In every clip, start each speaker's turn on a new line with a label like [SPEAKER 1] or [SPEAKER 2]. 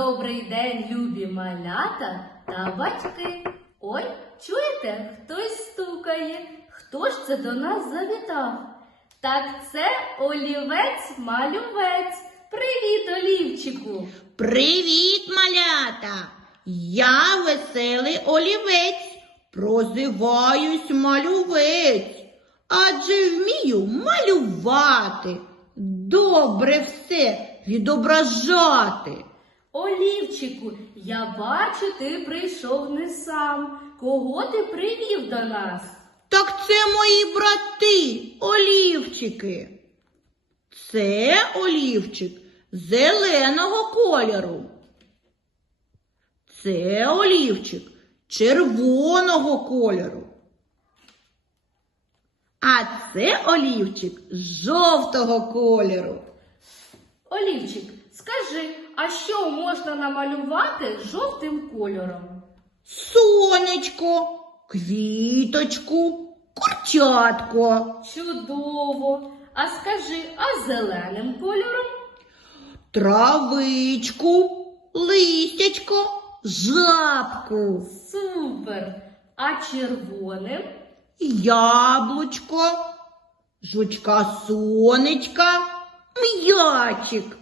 [SPEAKER 1] Добрий день, любі малята та батьки. Ой, чуєте, хтось стукає. Хто ж це до нас завітав? Так це олівець малювець. Привіт, олівчику.
[SPEAKER 2] Привіт, малята! Я веселий олівець, прозиваюсь малювець, адже вмію малювати, добре все відображати.
[SPEAKER 1] Олівчику, я бачу, ти прийшов не сам. Кого ти привів до нас?
[SPEAKER 2] Так це мої брати, олівчики. Це олівчик зеленого кольору. Це олівчик червоного кольору. А це олівчик жовтого кольору.
[SPEAKER 1] Олівчик, скажи, а що можна намалювати жовтим кольором?
[SPEAKER 2] Сонечко, квіточку, курчатко.
[SPEAKER 1] Чудово. А скажи, а зеленим кольором?
[SPEAKER 2] Травичку, листячко, жабку,
[SPEAKER 1] Супер. А червоним?
[SPEAKER 2] яблучко, жучка сонечка, м'ячик.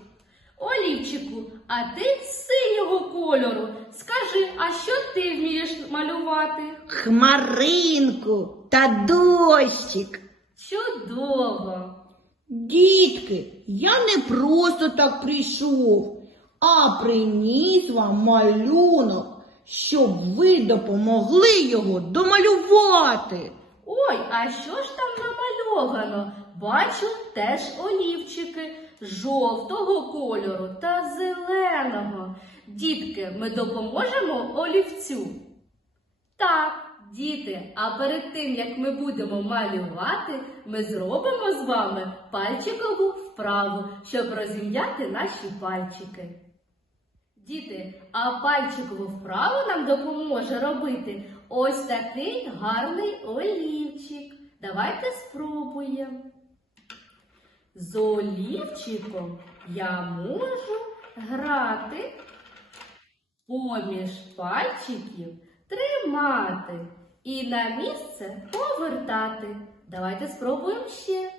[SPEAKER 1] Олівчику, а ти синього кольору. Скажи, а що ти вмієш малювати?
[SPEAKER 2] Хмаринку та дощик.
[SPEAKER 1] Чудово.
[SPEAKER 2] Дітки, я не просто так прийшов, а приніс вам малюнок, щоб ви допомогли його домалювати.
[SPEAKER 1] Ой, а що ж там намальовано? Бачу теж олівчики жовтого кольору та зеленого. Дітки, ми допоможемо олівцю? Так, діти, а перед тим як ми будемо малювати, ми зробимо з вами пальчикову вправу, щоб розім'яти наші пальчики. Діти, а пальчикову вправу нам допоможе робити ось такий гарний олівчик. Давайте спробуємо. З олівчиком я можу грати, поміж пальчиків тримати і на місце повертати. Давайте спробуємо ще.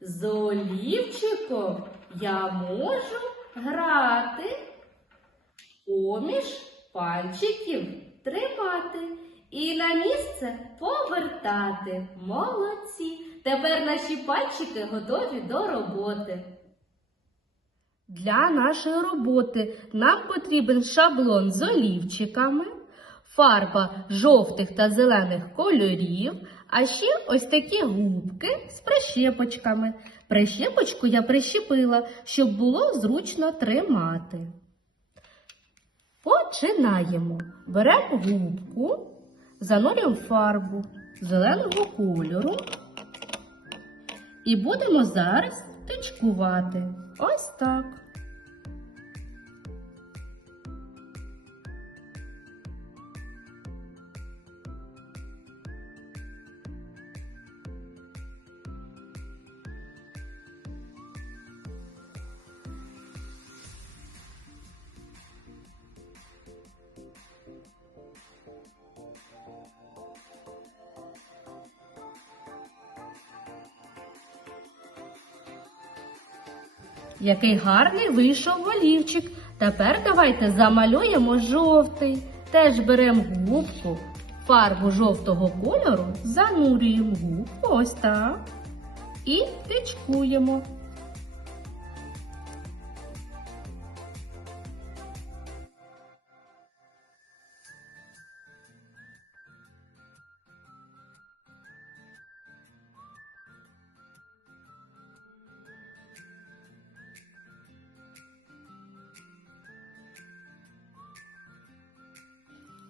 [SPEAKER 1] З олівчиком я можу грати поміж пальчиків тримати і на місце повертати. Молодці! Тепер наші пальчики готові до роботи. Для нашої роботи нам потрібен шаблон з олівчиками, фарба жовтих та зелених кольорів, а ще ось такі губки з прищепочками. Прищепочку я прищепила, щоб було зручно тримати. Починаємо. Беремо губку, занурюємо фарбу зеленого кольору і будемо зараз тичкувати. Ось так. Який гарний вийшов олівчик. Тепер давайте замалюємо жовтий. Теж беремо губку, фарбу жовтого кольору, занурюємо губку ось так. І тичкуємо.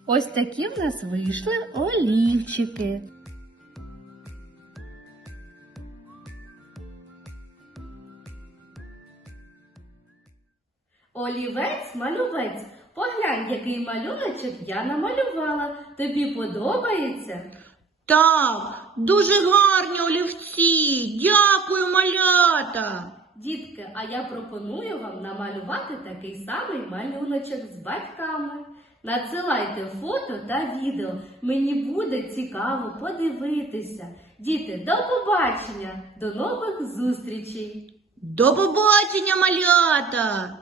[SPEAKER 1] Ось такі в нас вийшли олівчики. Олівець, малювець. Поглянь, який малюночок я намалювала. Тобі подобається?
[SPEAKER 2] Так, дуже гарні олівці. Дякую, малята.
[SPEAKER 1] Дітки, а я пропоную вам намалювати такий самий малюночок з батьками. Надсилайте фото та відео. Мені буде цікаво подивитися. Діти, до побачення, до нових зустрічей!
[SPEAKER 2] До побачення, малята!